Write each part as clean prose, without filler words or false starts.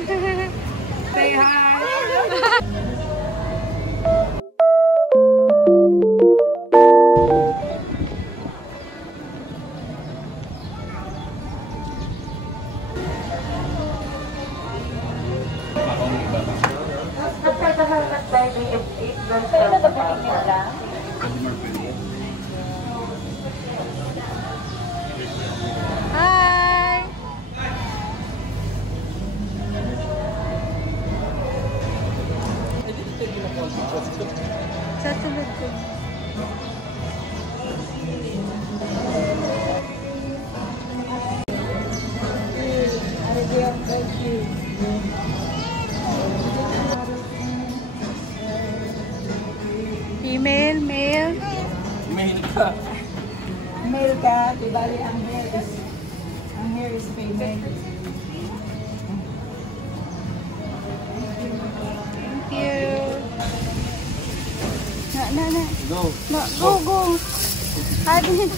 Say hi. Hi. Sa sunod ko. Female, male. Male ka. Male ka, di bali ang hair is female. Thank you. Na. Go. Na, go. Adi.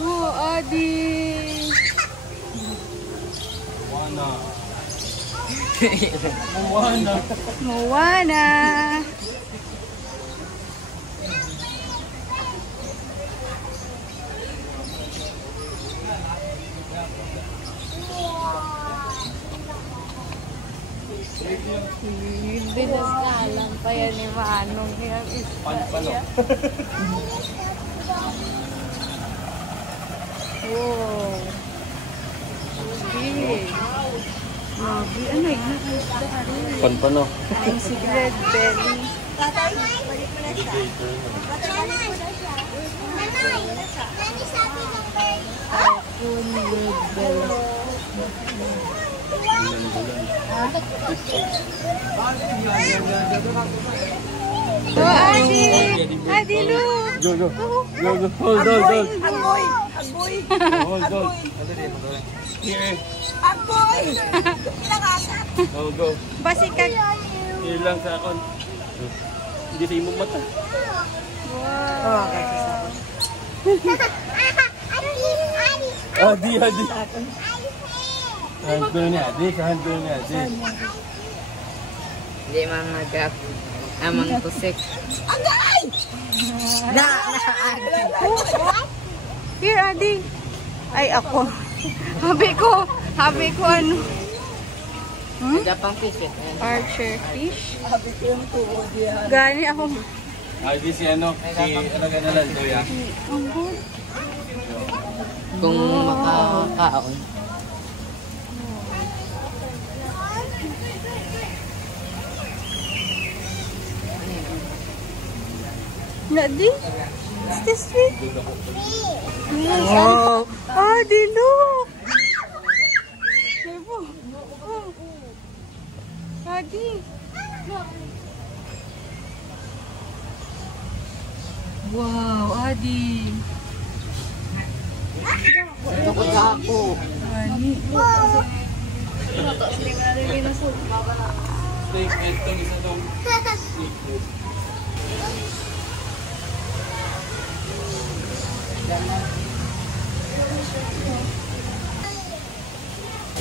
Oh, Adi. Moana. Binaskalan pa yan ni Manong. Pano. Wow. Okay. Ano yun? Pano. Ang si Red Belly. Typhoon Red Belly. Oh, Adi, look. Go. Hold on. Agboy! Here. Agboy! Pinakasat! Go. Basi ka. Here lang sa akon. Hindi sa imong mata. Wow. Adi. Handle ni Adi. Hindi mamagap. Amang kusik. Agay! Here, Adi. Ay, ako. Habi ko ano. Gapang fish. Archer fish. Sabi ko yung tuod yan. Gani ako. Adi si ano ka na lang ya. Ang good. Kung makakaon. Nadi? Is this sweet? Wow. Adi, look. Adi. Wow, Adi. Ito ko ako. Ani. Steak itong isa tong.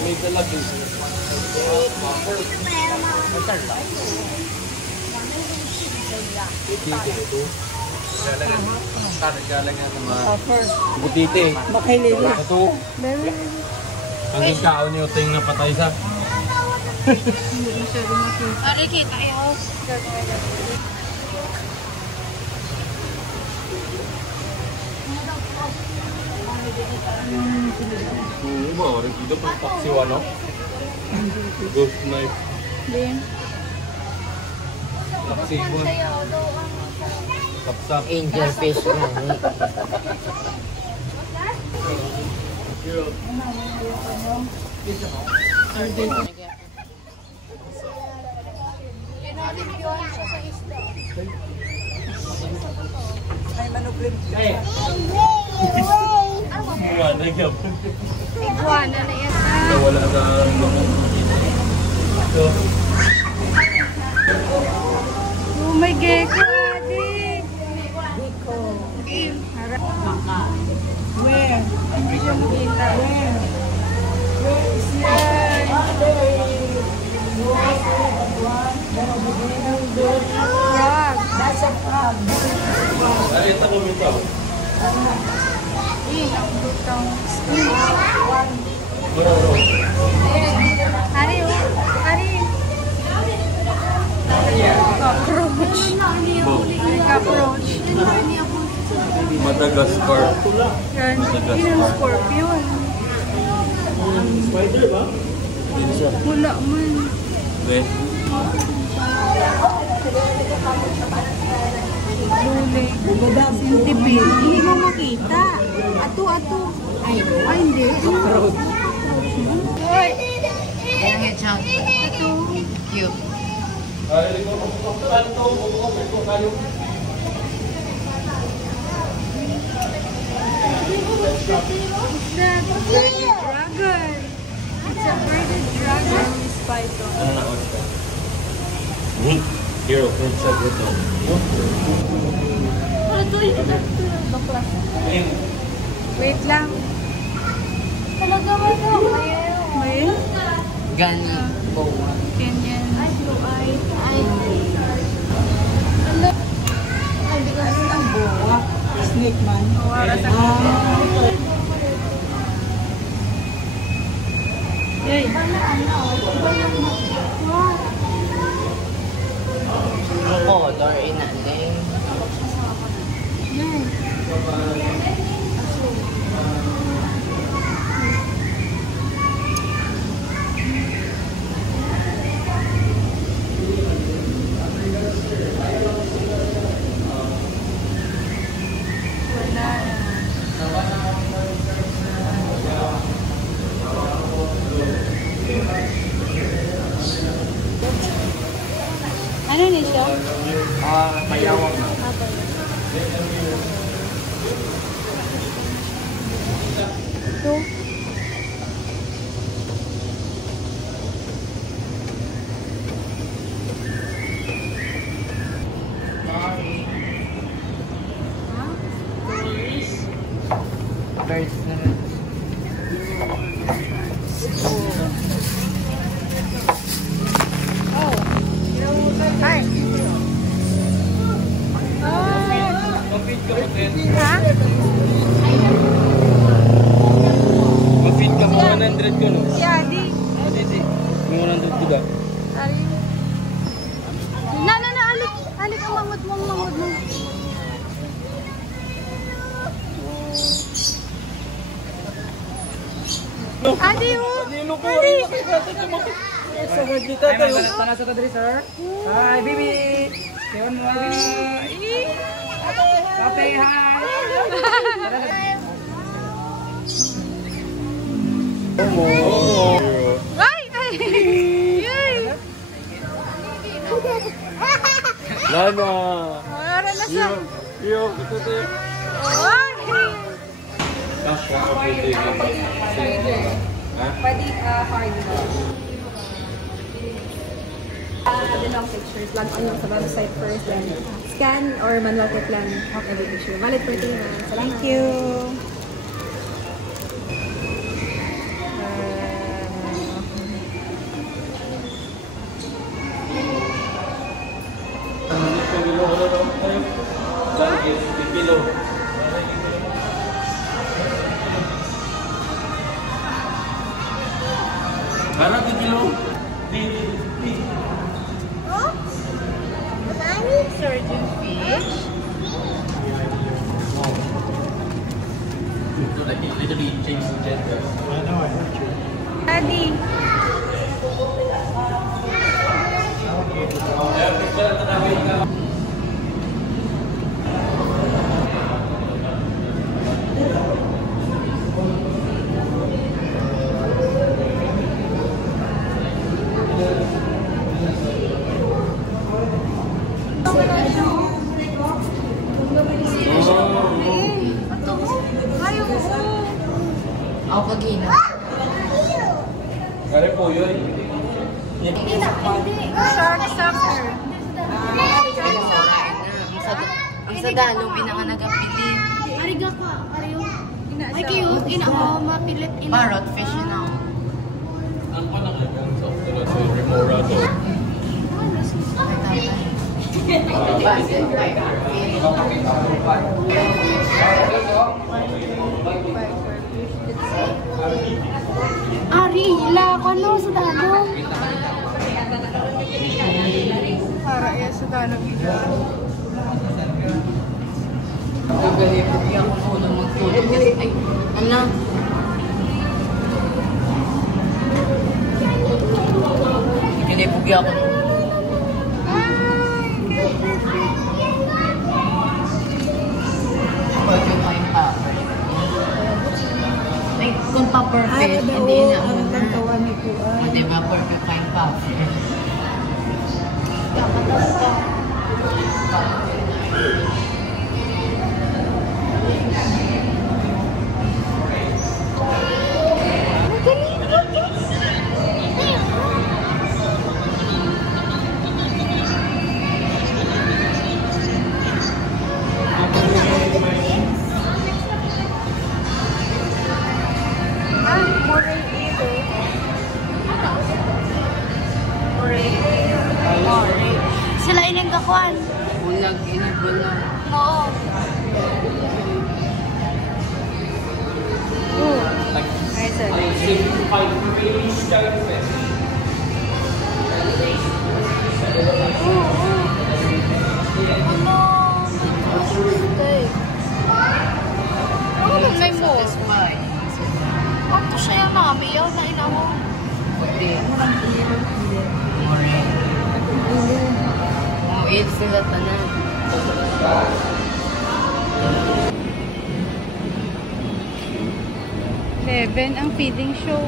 May talaga. Butite. Makilili. Ito. Ang ikaw niyo ting napatay sa. Ari kita yo. Orang kita paksi wano. Ghost knife. Din. Paksi mo. Kapsap. Angel fish. Ay, manublim. Wala ka. Iguana na yan. Wala sa ito. Oh my gecko, Adi. Biko. Hara. Where? Hindi siya makita. Where? Where is it? Frog. That's a frog. Alita ko bitaw. Ang butang. Bro. Hari, hari. Cockroach. Cockroach. Madagascar. Yan. Yun ang scorpion. Spider ba? Wala man. Okay. Lule. Centipede. Hindi mo makita. Ato. Ay, hindi. Hoy. Ayan nga, Chang. Ato. Cute. It's a birded dragon. It's a birded dragon, Miss Python. Ano na ako? Hero, Prince of Ito. Wait lang. Talaga mo po. May? Gani. Boa. Kenyan. Ang boa. Snake man. Wala sa Yay. Motor inaling. Ano ni siya? Mayawang na. Ito. Birds naman. Oh. Hi. Ha? Mag-feed ka mo 100 ko, no? Si Adi. Hindi. May 100 ko daw. Ari. Na, alik. Alik ang mamut mo. Adi, oh. Adi. Sa kita tayo. Tanga sa kadri, sir. Hi, baby. Ewan mo, baby. Say hi. Ay! Yay! Lana. Wala na siya. Yo, kita tayo. Ay! Kasha ka pwede. Ha? Pwede hard. The long pictures, log on lang sa website first, then scan or manual ka plan of every picture. Malit per day na. Salamat. Thank you. Harap di kilo. Surgeon fish. So like it literally changed gender. I know, I heard you. Adi. Ako kagina. Kaya po yun. Shark sucker. Ang sa dalong pinanganagapili. Ariga ka, ariyo. Ay kayo, ina mo, mapilit ina. Parrot fish yun ako. Ang panangyayon sa tulad sa Remora to. Ari, ila ko no sa dadong. Para iya sa tanong ito. Gagali ako po nung magtulog kasi ay, ano? Kinipugi ako. Porcupine popper. Like, kung pa-perfect, hindi na ako. Hindi ba porcupine popper? Sila ining kakuan. Bulag, bulag. Oo. Ay, sir. Ano ba may mo? Satisfied. Ano siya yung namiyaw na ina mo? Puti. More. Eat sila tanan. Eleven ang feeding show.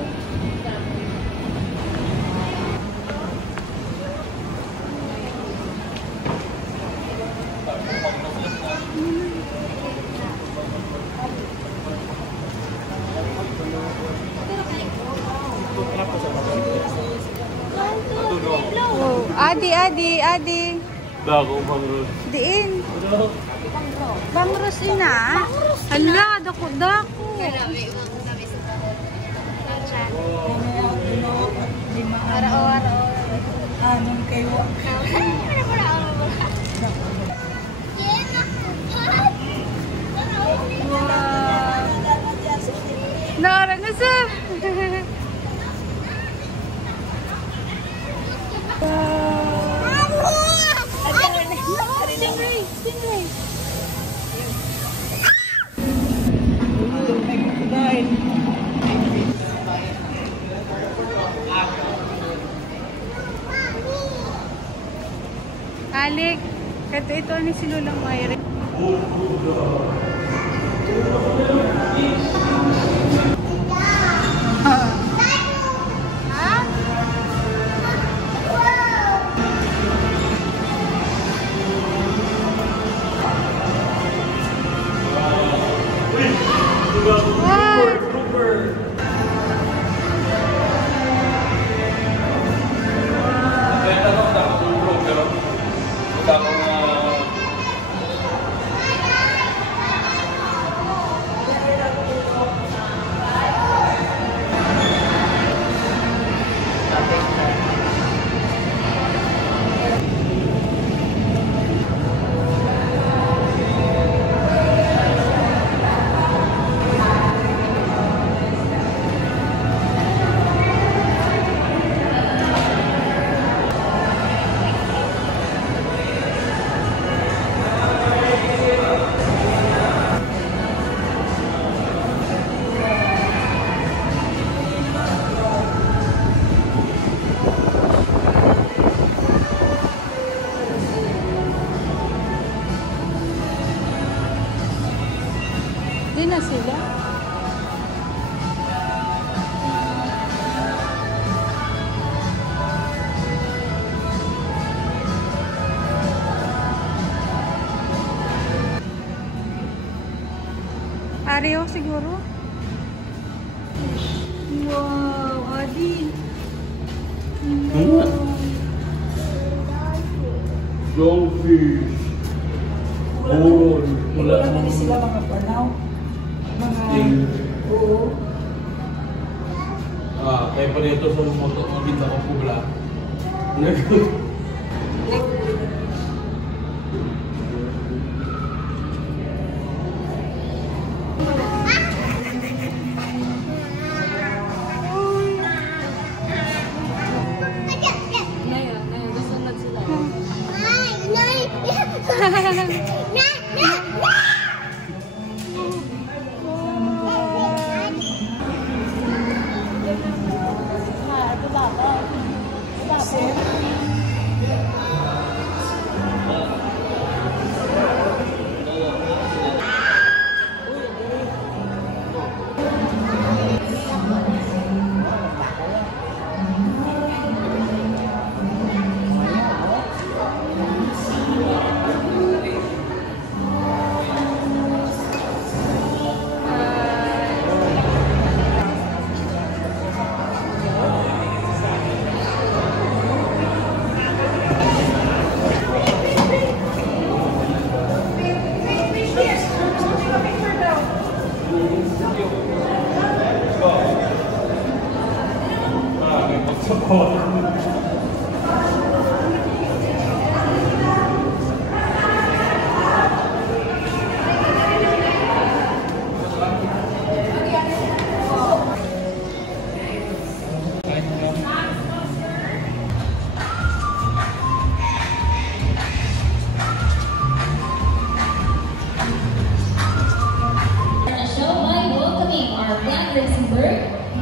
Oh, Adi. Dago bang Diin. Bangros ina. Hala, dako. Araw-araw. Anong kayo? Nara na sa. Alik, kato ito ni si Lulang Mayre. Di na sila. Ario siguro. Wow, Adi. Goldfish. Coral. Wala. Wala din sila mga burnout. Mga... Oo. Kaya pa nito sa moto, maganda ko pula. Ngayon, nasunod sila.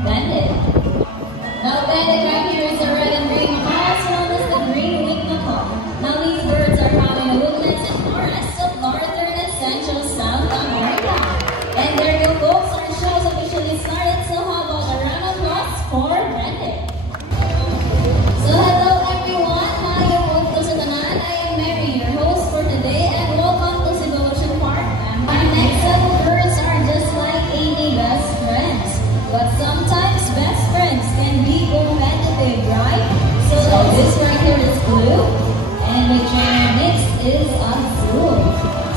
Bandit. Now bandit right here is a red and green macaw, as well as the green winged macaw. Now these birds are found in the woodlands and forests of northern and central South America. And their new books and shows officially started, so how about a round of applause for Bandit? So hello everyone, Maayong sa tanan. I am Mary, your host for today, and welcome to Cebu Ocean Park. And my next set of birds are just like 80 best friends. But sometimes best friends can be competitive, right? So this right here is blue, and the trainer next is azul.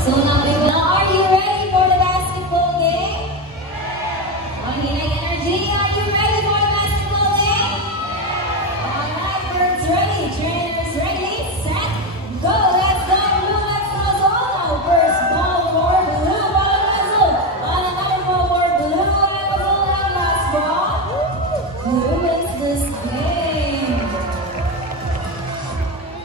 So now are you ready for the basketball game? Mahinig energy, are you ready for the basketball game? Alright, birds ready, trainers ready, set, go! Let's go blue, let's go azul. Now first ball for blue, ball for azul. On another ball for blue and azul. Who wins this game?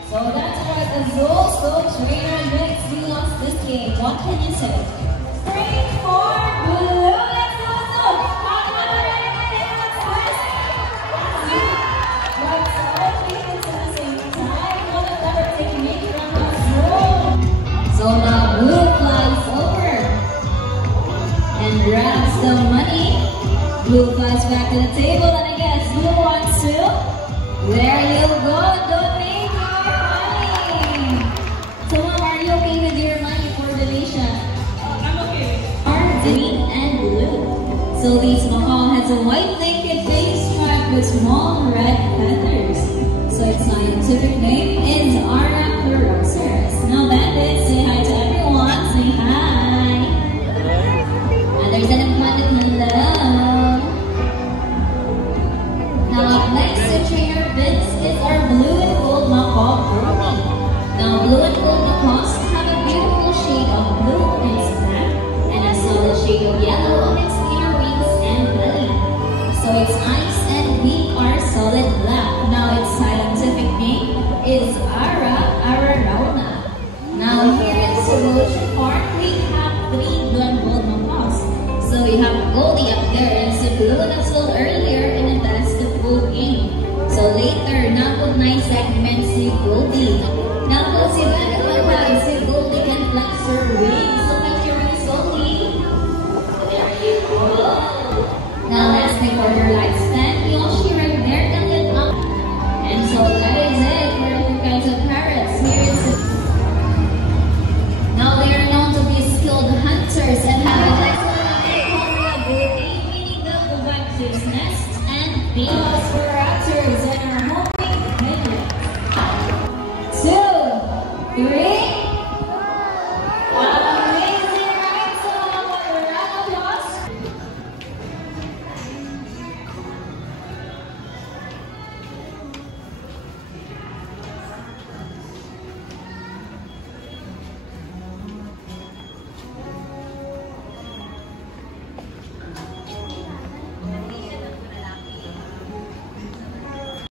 So that's right, Azul. So trainer next, we lost this game. What can you say? 3, 4, blue. Let's go, Azul. On another end, let's twist. Let's all keep it to the same time. One of them are taking it from Azul. So now blue flies over and grabs the money. Blue flies back to the table, and I guess blue wants to. There you go, donate your money. So Mom, are you okay with your money for donation? I'm okay. Are green and blue. So this macaw has a white naked face striped with small red feathers. So its scientific name is Araptorosaurus. Now bandits, say hi to everyone. Say hi. And there's an implanted hello. Now next to trainer Vince is our blue and gold macaw Brody. Now blue and gold macaws have a beautiful shade of blue on its back and a solid shade of yellow on its inner wings and belly. So its eyes and beak are solid black. Now its scientific name is Ararauna. Now here in Cebu Ocean Park we have 3 blue and gold macaws. So we have Goldie up there and si blue and azul earlier in the basketball game. So later, napod na yung segment si Goldie. Napod si Bandit Magpag, si Goldie can flex her wings. So make your wings, Goldie. There you go. Now let's take for your lifespan. Yoshi right there can get up. And so that is it for different kinds of parrots. Here is it. Now they are known to be skilled hunters and have an excellent ability to provide nests and babies.